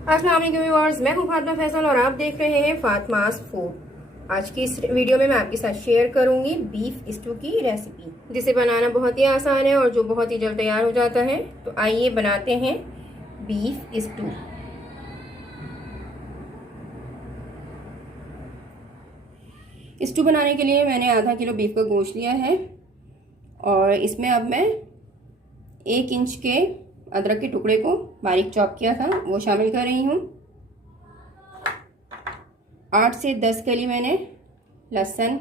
अस्सलाम वालेकुम व्यूअर्स, मैं हूं फातिमा फैसल और आप देख रहे हैं फातिमास फूड। आज की इस वीडियो में मैं आपके साथ शेयर करूंगी बीफ स्टू की रेसिपी, जिसे बनाना बहुत ही आसान है और जो बहुत ही जल्द तैयार हो जाता है। तो आइए बनाते हैं बीफ स्टू। स्टू बनाने के लिए मैंने आधा किलो बीफ का गोश्त लिया है और इसमें अब मैं 1 इंच के अदरक के टुकड़े को बारीक चॉप किया था वो शामिल कर रही हूँ। 8 से 10 कली मैंने लहसुन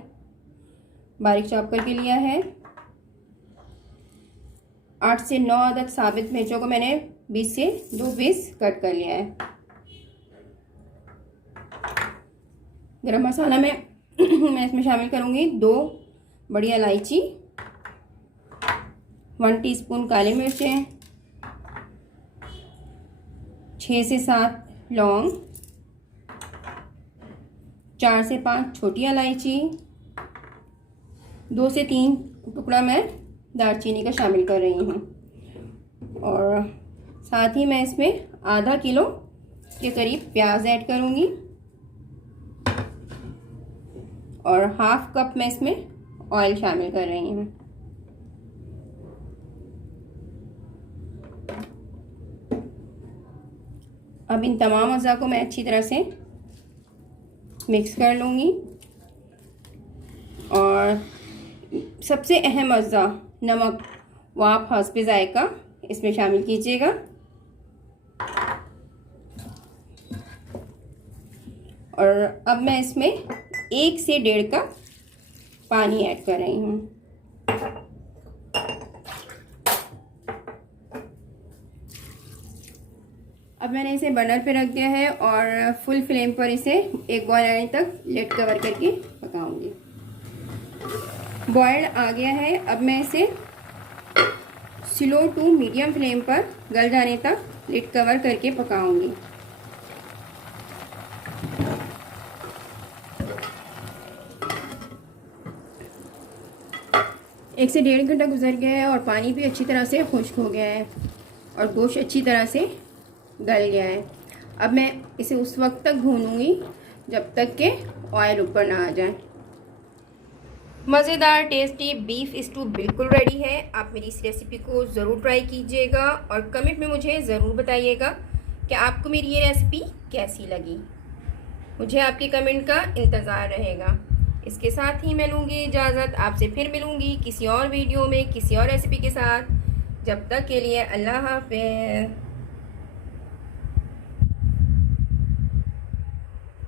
बारीक चॉप करके लिया है। 8 से 9 अदद साबित मिर्चों को मैंने 20 से 2 पीस कट कर लिया है। गरम मसाला में मैं इसमें शामिल करूँगी 2 बड़ी इलायची, 1 टीस्पून काली मिर्चें, 6 से 7 लौंग, 4 से 5 छोटी इलायची, 2 से 3 टुकड़ा मैं दालचीनी का शामिल कर रही हूँ और साथ ही मैं इसमें आधा किलो के करीब प्याज ऐड करूँगी और हाफ कप मैं इसमें ऑयल शामिल कर रही हूँ। अब इन तमाम अज़ा को मैं अच्छी तरह से मिक्स कर लूँगी और सबसे अहम अज़ा नमक वो आप हस्बे ज़ायक़ा इसमें शामिल कीजिएगा। और अब मैं इसमें 1 से 1.5 कप पानी ऐड कर रही हूँ। अब मैंने इसे बर्नर पे रख दिया है और फुल फ्लेम पर इसे एक बॉयल आने तक लिड कवर करके पकाऊंगी। बॉयल आ गया है। अब मैं इसे स्लो टू मीडियम फ्लेम पर गल जाने तक लिड कवर करके पकाऊंगी। एक से 1.5 घंटा गुजर गया है और पानी भी अच्छी तरह से खुश्क हो गया है और गोश्त अच्छी तरह से गल गया है। अब मैं इसे उस वक्त तक भूनूंगी जब तक कि ऑयल ऊपर ना आ जाए। मज़ेदार टेस्टी बीफ स्टू बिल्कुल रेडी है। आप मेरी इस रेसिपी को ज़रूर ट्राई कीजिएगा और कमेंट में मुझे ज़रूर बताइएगा कि आपको मेरी ये रेसिपी कैसी लगी। मुझे आपके कमेंट का इंतज़ार रहेगा। इसके साथ ही मैं लूँगी इजाज़त। आपसे फिर मिलूँगी किसी और वीडियो में किसी और रेसिपी के साथ। जब तक के लिए अल्लाह हाफ़िज़।